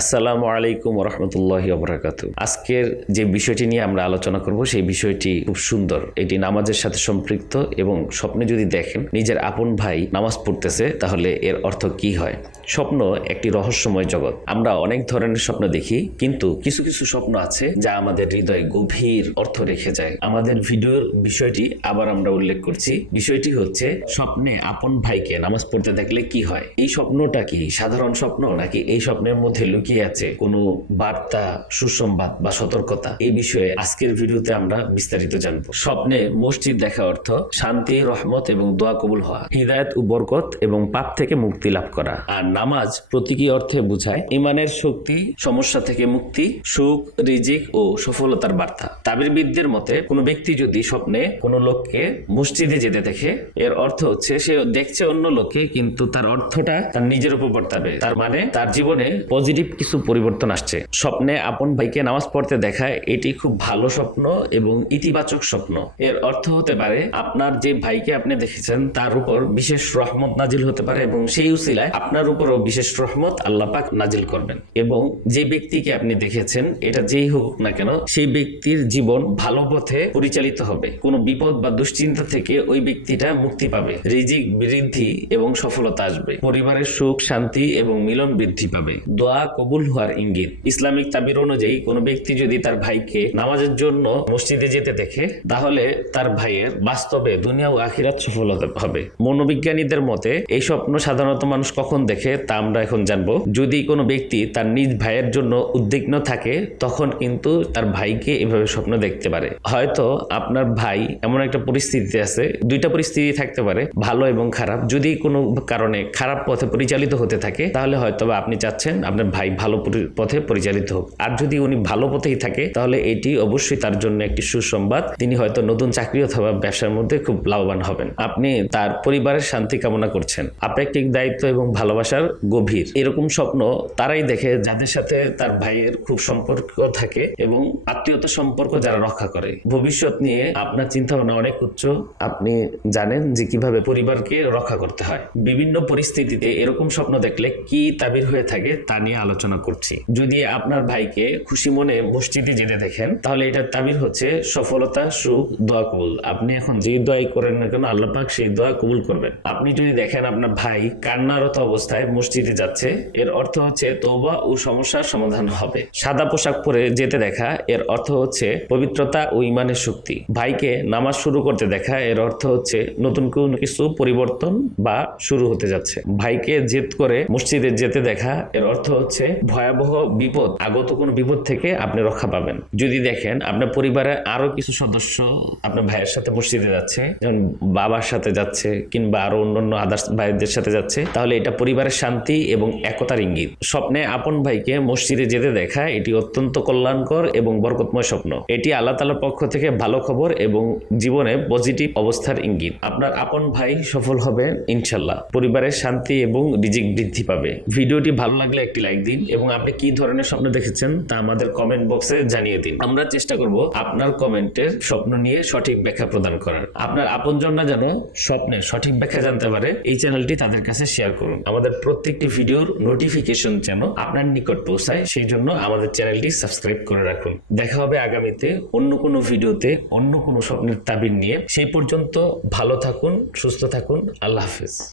আসসালামু আলাইকুম রহমতুল্লাহ বরাকাত আজকের যে বিষয়টি নিয়ে আমরা আলোচনা করব, সেই বিষয়টি খুব সুন্দর। এটি নামাজের সাথে সম্পৃক্ত এবং স্বপ্নে যদি দেখেন নিজের আপন ভাই নামাজ পড়তেছে, তাহলে এর অর্থ কি হয়? স্বপ্ন একটি রহস্যময় জগৎ। আমরা অনেক ধরনের স্বপ্ন দেখি, কিন্তু কিছু কিছু স্বপ্ন আছে যা আমাদের হৃদয়ে গভীর অর্থ রেখে যায়। আমাদের ভিডিওর বিষয়টি আবার আমরা উল্লেখ করছি। বিষয়টি হচ্ছে স্বপ্নে আপন ভাইকে নামাজ পড়তে দেখলে কি হয়? এই স্বপ্নটা কি সাধারণ স্বপ্ন, নাকি এই স্বপ্নের মধ্যে লুকিয়ে আছে? কোনো বার্তা সুসংবাদ বা সতর্কতা? এই বিষয়ে আজকের ভিডিওতে আমরা বিস্তারিত জানব। স্বপ্নে মসজিদ দেখা অর্থ শান্তি রহমত এবং দোয়া কবুল হওয়া। হৃদায়ত ও বরকত এবং পাপ থেকে মুক্তি লাভ করা। আর নামাজ প্রতীকী অর্থে বোঝায় ইমানের শক্তি সমস্যা থেকে মুক্তি সুখ রিজিক ও সফলতার বার্তা। তাবিরবিদদের মতে কোনো ব্যক্তি যদি স্বপ্নে কোনো লোককে মসজিদে যেতে দেখে এর অর্থ হচ্ছে সে দেখছে অন্য লোককে কিন্তু তার অর্থটা তার নিজের উপর বর্তাবে। তার মানে তার জীবনে পজিটিভ কিছু পরিবর্তন আসছে। স্বপ্নে আপন ভাইকে নামাজ পড়তে দেখায় এটি খুব ভালো স্বপ্ন এবং ইতিবাচক স্বপ্ন। এর অর্থ হতে পারে আপনার যে ভাইকে আপনি দেখেছেন তার উপর বিশেষ রহমত নাজিল হতে পারে এবং সেই উসিলায় আপনার উপরও বিশেষ রহমত আল্লাহ পাক নাজিল করবেন। এবং যে ব্যক্তিকে আপনি দেখেছেন, এটা যেই হোক না কেন, সেই ব্যক্তির জীবন ভালো পথে পরিচালিত হবে। কোনো বিপদ বা দুশ্চিন্তা থেকে ওই ব্যক্তিটা মুক্তি পাবে। রিজিক, বৃদ্ধি এবং সফলতা আসবে। পরিবারের সুখ, শান্তি এবং মিলন বৃদ্ধি পাবে। দোয়া কবুল হওয়ার ইঙ্গিত। ইসলামিক তাবির অনুযায়ী কোনো ব্যক্তি যদি তার ভাইকে নামাজের জন্য মসজিদে যেতে দেখে, তাহলে তার ভাইয়ের বাস্তবে দুনিয়া ও আখিরাত সফলতা হবে। মনোবিজ্ঞানীদের মতে, এই স্বপ্ন সাধারণত মানুষ কখন দেখে তা আমরা এখন জানব। যদি কোনো ব্যক্তি তার নিজ ভাইয়ের জন্য উদ্বিগ্ন থাকে, তখন কিন্তু তার ভাইকে এভাবে স্বপ্ন দেখতে পারে। হয়তো আপনার ভাই এমন একটা পরিস্থিতিতে আছে, দুইটা পরিস্থিতি থাকতে পারে, ভালো এবং খারাপ। যদি কোনো কারণে খারাপ পথে পরিচালিত হতে থাকে, তাহলে হয়তো আপনি চাচ্ছেন আপনার ভাই ভালো পথে পরিচালিত হোক। আর যদি উনি ভালো পথেই থাকে, তাহলে এটি অবশ্যই তার জন্য একটি সুসংবাদ। তিনি হয়তো নতুন চাকরি অথবা ব্যবসার মধ্যে খুব লাভবান হবেন। আপনি তার পরিবারের শান্তি কামনা করছেন। আপেক্ষিক দায়িত্ব এবং ভালোবাসার গভীর। এরকম স্বপ্ন তারাই দেখে যাদের সাথে তার ভাইয়ের খুব সম্পর্ক থাকে এবং আত্মীয়তা সম্পর্ক যারা রক্ষা করে। ভবিষ্যৎ নিয়ে আপনার চিন্তা ভাবনা অনেক উচ্চ। আপনি জানেন যে কীভাবে পরিবারকে রক্ষা করতে হয়। বিভিন্ন পরিস্থিতিতে এরকম স্বপ্ন দেখলে কি তাবির হয়ে থাকে তা নিয়ে আলোচনা করছি। যদি আপনার ভাইকে খুশি মনে মসজিদে যেতে দেখেন, তাহলে এটা তাবির হচ্ছে সফলতা, সুখ, দোয়া কবুল। আপনি এখন যে দোয়াই করেন না কেন, আল্লাহ পাক সেই দোয়া কবুল করবেন। আপনি যদি দেখেন আপনার ভাই কান্নারত অবস্থায় মসজিদে যাচ্ছে, এর অর্থ হচ্ছে তোবা ও সমস্যার সমাধান হবে। সাদা পোশাক পরে যেতে দেখা, এর অর্থ হচ্ছে পবিত্রতা ও ইমানের শক্তি। ভাইকে নামাজ শুরু করতে দেখা, এর অর্থ হচ্ছে নতুন কোনো কিছু পরিবর্তন বা শুরু হতে যাচ্ছে। ভাইকে জেদ করে মসজিদে যেতে দেখা, এর অর্থ হচ্ছে ভয়াবহ বিপদ, আগত কোনো বিপদ থেকে আপনি রক্ষা পাবেন। যদি দেখেন আপনার পরিবারের আরও কিছু সদস্য আপনার ভাইয়ের সাথে মসজিদে যাচ্ছে, যেমন বাবার সাথে যাচ্ছে কিংবা আরও অন্যান্য আদার্স ভাইদের সাথে যাচ্ছে, তাহলে এটা পরিবারের শান্তি এবং একতার ইঙ্গিত। স্বপ্নে আপন ভাইকে মসজিদে যেতে দেখা, এটি অত্যন্ত কল্যাণকর এবং বরকতময় স্বপ্ন। এটি আল্লাহ তালার পক্ষ থেকে ভালো খবর এবং জীবনে পজিটিভ অবস্থার ইঙ্গিত। আপনার আপন ভাই সফল হবে, ইনশাল্লাহ। পরিবারের শান্তি এবং রিজিক বৃদ্ধি পাবে। ভিডিওটি ভালো লাগলে একটি লাইক দিন। এবং আপনি কি ধরনের স্বপ্ন দেখেছেন তা আমাদের কমেন্ট বক্সে জানিয়ে দিন। আমরা চেষ্টা করব আপনার কমেন্টের স্বপ্ন নিয়ে সঠিক ব্যাখ্যা প্রদান করার। আপনার আপনজনরা যেন স্বপ্নে সঠিক ব্যাখ্যা জানতে পারে, এই চ্যানেলটি তাদের কাছে শেয়ার করুন। আমাদের প্রত্যেকটি ভিডিওর নোটিফিকেশন যেন আপনার নিকট পৌঁছায়, সেই জন্য আমাদের চ্যানেলটি সাবস্ক্রাইব করে রাখুন। দেখা হবে আগামীতে অন্য কোনো ভিডিওতে অন্য কোনো স্বপ্নের তাবির নিয়ে। সেই পর্যন্ত ভালো থাকুন, সুস্থ থাকুন, আল্লাহ হাফিজ।